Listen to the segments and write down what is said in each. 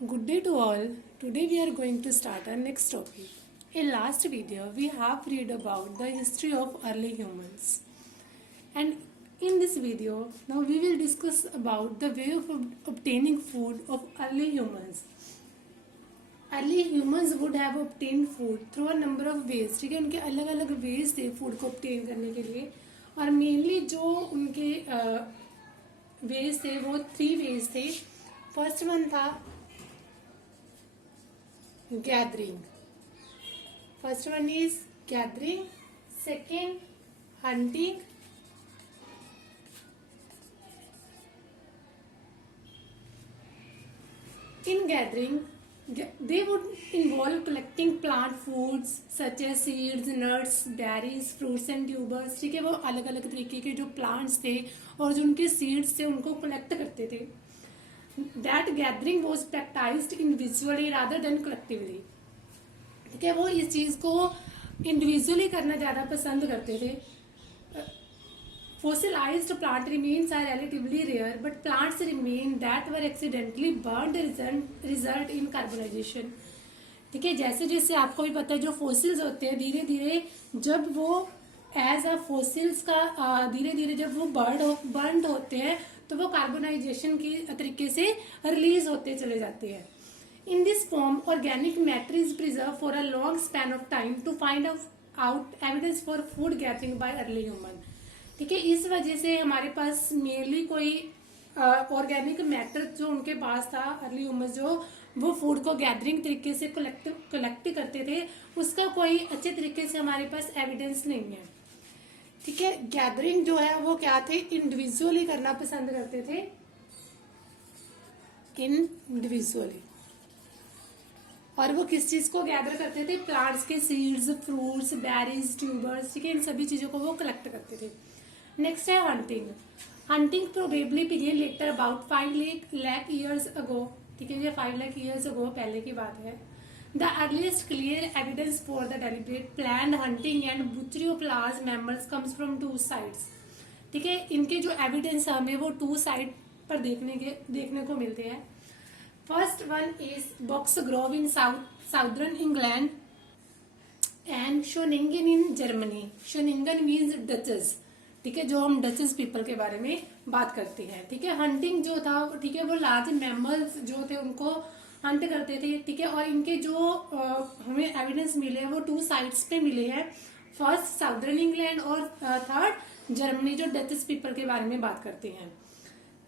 Good day to all. Today we are going to start our next topic. In last video, we have read about the history of early humans. And in this video, now we will discuss about the way of obtaining food of early humans. Early humans would have obtained food through a number of ways. ठीक है, उनके अलग अलग veg थे food को obtain करने के लिए. और मेनली जो उनके वेज थे वो 3 वेज थे. फर्स्ट वन था gathering. First one is gathering. Second, hunting. In gathering, they would involve collecting plant foods such as seeds, nuts, berries, fruits and tubers. ठीक है, वो अलग अलग तरीके के जो प्लांट्स थे और जो उनके सीड्स थे उनको कलेक्ट करते थे. That gathering was practiced individually rather than collectively. ठीक है, वो इस चीज को इंडिविजुअली करना ज्यादा पसंद करते थे. Fossilized plant remains are relatively rare, but plants remain that were accidentally burned result in carbonization. ठीक है, जैसे जैसे आपको भी पता है जो फोसिल्स होते हैं धीरे धीरे जब वो एज अ फोसिल्स का धीरे धीरे जब वो बर्न होते हैं तो वो कार्बोनाइजेशन की तरीके से रिलीज होते चले जाते हैं. In this form organic matter is preserve for a long span of time to find out evidence for food gathering by early human. ठीक है, इस वजह से हमारे पास मेनली कोई ऑर्गेनिक मैटर जो उनके पास था अर्ली ह्यूमन जो वो फूड को गैदरिंग तरीके से कलेक्ट करते थे उसका कोई अच्छे तरीके से हमारे पास एविडेंस नहीं है. ठीक है, गैदरिंग जो है वो क्या थे इंडिविजुअली करना पसंद करते थे. इंडिविजुअली. और वो किस चीज को गैदर करते थे? प्लांट्स के सीड्स, फ्रूट्स, बेरीज, ट्यूबर्स. ठीक है, इन सभी चीजों को वो कलेक्ट करते थे. नेक्स्ट है hunting. Hunting probably began later about 5 lakh years ago. ठीक है, ये 5 लाख ईयर्स अगो पहले की बात है. The earliest clear evidence for the deliberate planned hunting and butchery of large mammals comes from 2 sides. ठीक है, इनके जो एविडेंस है हमें वो 2 साइड पर देखने को मिलते हैं. First one is Boxgrove in southern England and Schoningen in Germany. Schoningen means duchess. ठीक है, जो हम डचेस पीपल के बारे में बात करते हैं. ठीक है, हंटिंग जो था ठीक है वो लार्ज मैमल्स जो थे उनको हंट करते थे. ठीक है, और इनके जो हमें एविडेंस मिले हैं वो 2 साइड्स पे मिले हैं. फर्स्ट साउदर्न इंग्लैंड और थर्ड जर्मनी जो डचेस पीपल के बारे में बात करते हैं.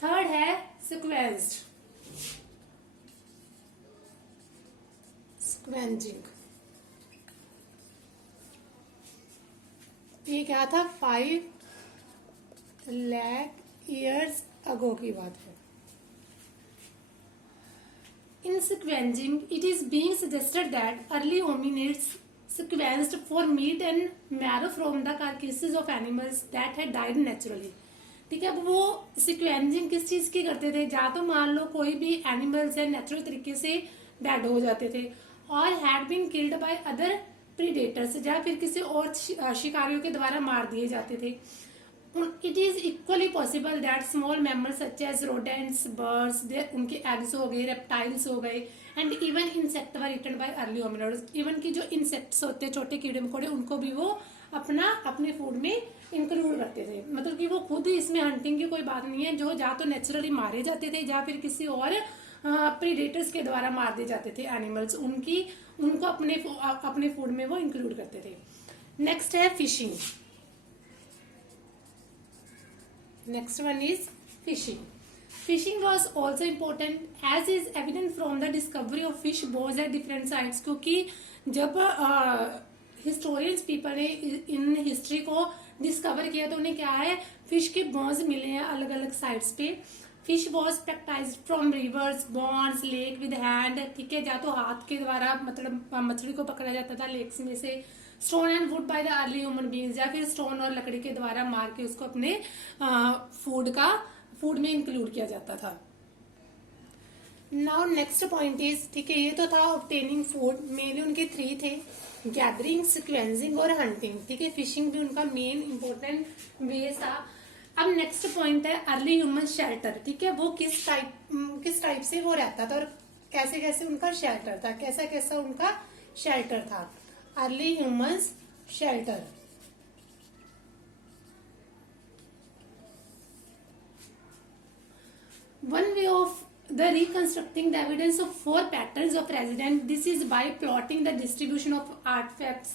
थर्ड है स्क्वेंजिंग. ये क्या था? 5 लाख ईयर्स अगो की बात है. In sequencing, it is being suggested that early hominids sequenced for meat and marrow from the carcasses of animals that had died naturally. ठीक है, अब वो सिक्वेंजिंग किस चीज की करते थे? या तो मान लो कोई भी एनिमल्स है नेचुरल तरीके से डेड हो जाते थे और had been killed by other predators या फिर किसी और शिकारियों के द्वारा मार दिए जाते थे. It is equally possible that small mammals such as rodents, birds, उनके eggs हो गए, reptiles हो गए, and even insect were eaten by early hominids. Even की जो insects होते हैं छोटे कीड़े मकोड़े उनको भी वो अपने फूड में इंक्लूड करते थे. मतलब कि वो खुद ही इसमें हंटिंग की कोई बात नहीं है. जो या तो नेचुरली मारे जाते थे या फिर किसी और प्रीडेटर्स के द्वारा मार दिए जाते थे एनिमल्स उनको अपने फूड में वो इंक्लूड करते थे. नेक्स्ट है fishing. Next one is fishing. Fishing was also important as is evident from the discovery of fish bones at different sites. क्योंकि जब हिस्टोरियंस पीपल ने इन हिस्ट्री को डिस्कवर किया तो उन्हें क्या है फिश के बोन्स मिले हैं अलग अलग साइट्स पे. Fish was practised from rivers, ponds, lake with hand. ठीक है, या तो हाथ के द्वारा मतलब मछली को पकड़ा जाता था लेक्स में से. Stone and would by the early human beings या फिर स्टोन और लकड़ी के द्वारा मार के उसको अपने फूड में इंक्लूड किया जाता था. Now next point is. ठीक है, ये तो था ऑब्टेनिंग फूड. मेनली उनके 3 थे, गैदरिंग, सिक्वेंसिंग और हंटिंग. ठीक है, फिशिंग भी उनका मेन इंपॉर्टेंट वे था. अब नेक्स्ट पॉइंट है अर्ली ह्यूमन शेल्टर. ठीक है, वो किस टाइप से वो रहता था और कैसे कैसे उनका शेल्टर था, कैसा कैसा उनका शेल्टर था। Early humans shelter. One way of the reconstructing the evidence of four patterns of residence, this is by plotting the distribution of artifacts.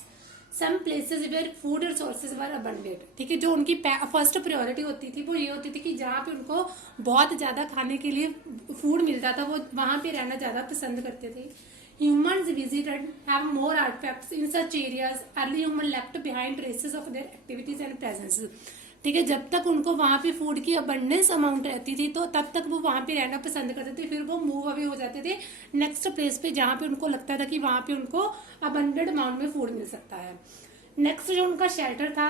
Some places where food resources were abundant. ठीक है, जो उनकी first priority होती थी वो ये होती थी कि जहाँ पे उनको बहुत ज़्यादा खाने के लिए फूड मिलता था वो वहाँ पे रहना ज़्यादा पसंद करते थे। Humans visited have more artifacts in such areas. Early human left behind traces of their activities and presence. ठीक है, जब तक उनको वहाँ पे फूड की अबंडेंस अमाउंट रहती थी तो तब तक वो वहाँ पे रहना पसंद करते थे, फिर वो मूव अवे हो जाते थे नेक्स्ट प्लेस पे जहाँ पे उनको लगता था कि वहाँ पे उनको अबंडेंट अमाउंट में फूड मिल सकता है। नेक्स्ट जो उनका शेल्टर था,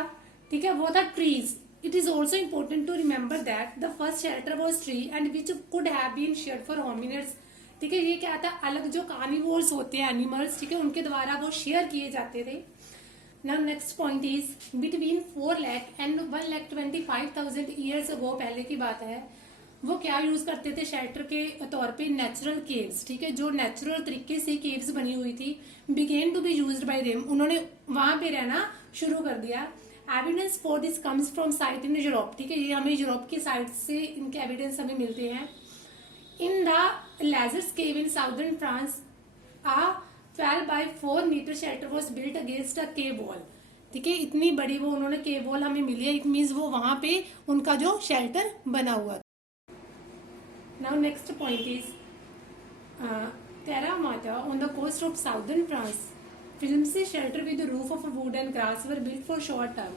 ठीक है, वो था trees. It is also important to remember that the first shelter was tree and which could have been shared for hominids. ठीक है, ये क्या था, अलग जो कार्निवोर्स होते हैं एनिमल्स, ठीक है, उनके द्वारा वो शेयर किए जाते थे। Now next point is between 4 lakh and 1,25,000 years ago, पहले की बात है, वो क्या यूज करते थे शेल्टर के तौर पे, नेचुरल केव्स। ठीक है, जो नेचुरल तरीके से केव्स बनी हुई थी, began to be used by them, उन्होंने वहां पे रहना शुरू कर दिया। Evidence for this comes from site in Europe. ठीक है, ये हमें यूरोप की साइट से इनके एविडेंस हमें मिलते हैं। In the Lazaret's cave in southern France, 12 by 4 metre shelter was built against a cave wall. ठीक है, इतनी बड़ी वो उन्होंने केव वॉल हमें मिली है, इट मीन्स वो वहां पे उनका जो शेल्टर बना हुआ। Now next point is Terra Amata on the coast of southern France, film से shelter with roof of wood and grass were built for short term.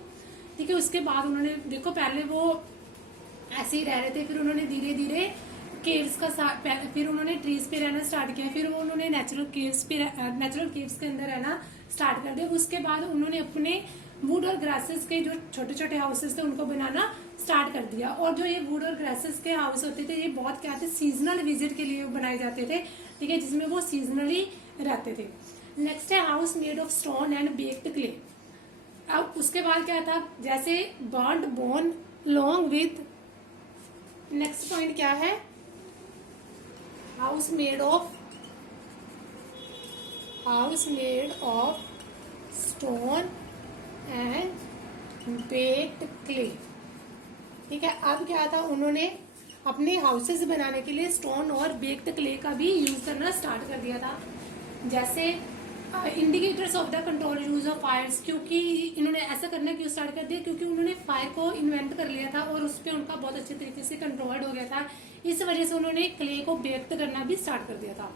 ठीक है, उसके बाद उन्होंने देखो पहले वो ऐसे ही रह रहे थे, फिर उन्होंने धीरे धीरे केव्स का फिर उन्होंने ट्रीज पे रहना स्टार्ट किया, फिर वो उन्होंने नेचुरल केव्स के अंदर रहना स्टार्ट कर दिया। उसके बाद उन्होंने अपने वुड और ग्रासेस के जो छोटे छोटे हाउसेस थे उनको बनाना स्टार्ट कर दिया। और जो ये वुड और ग्रासेस के हाउस होते थे ये बहुत क्या थे, सीजनल विजिट के लिए बनाए जाते थे। ठीक है, जिसमें वो सीजनली रहते थे। नेक्स्ट है house made of stone and baked clay. अब उसके बाद क्या था, जैसे burned bone long with, next point क्या है, house made of stone and baked clay। ठीक है, अब क्या था, उन्होंने अपने हाउसेस बनाने के लिए स्टोन और बेक्ड क्ले का भी यूज करना स्टार्ट कर दिया था। जैसे indicators of the control use of fires, क्योंकि इन्होंने ऐसा करना क्यों स्टार्ट कर दिया, क्योंकि उन्होंने फायर को इन्वेंट कर लिया था और उस पर उनका बहुत अच्छे तरीके से कंट्रोल्ड हो गया था। इस वजह से उन्होंने क्ले को बेक्ड करना भी स्टार्ट कर दिया था।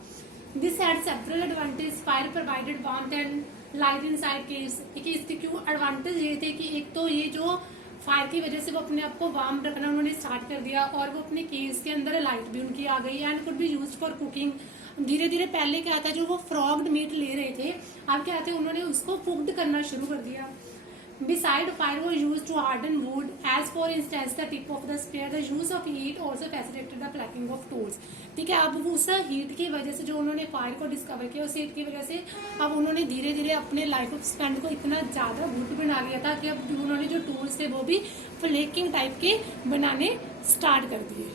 This had several advantage, fire provided warmth and light inside caves. देखिए इसके क्यों एडवांटेज ये थे कि एक तो ये जो फायर की वजह से वो अपने आप को वार्म रखना उन्होंने स्टार्ट कर दिया, और वो अपने केव्स के अंदर लाइट भी उनकी आ गई, and could be used for cooking. धीरे धीरे पहले क्या था, जो वो फ्रॉग्ड मीट ले रहे थे, अब क्या थे, उन्होंने उसको कुक्ड करना शुरू कर दिया। Beside fire was used to harden wood, as for instance the tip of the spear. The use of heat also facilitated the plucking of tools। ठीक है, अब वो उस हीट की वजह से जो उन्होंने फायर को डिस्कवर किया, उस हीट की वजह से अब उन्होंने धीरे धीरे अपने लाइफ ऑफ स्पेंड को इतना ज़्यादा गुड बना लिया था कि अब उन्होंने जो टूल्स थे वो भी फ्लेकिंग टाइप के बनाने स्टार्ट कर दिए।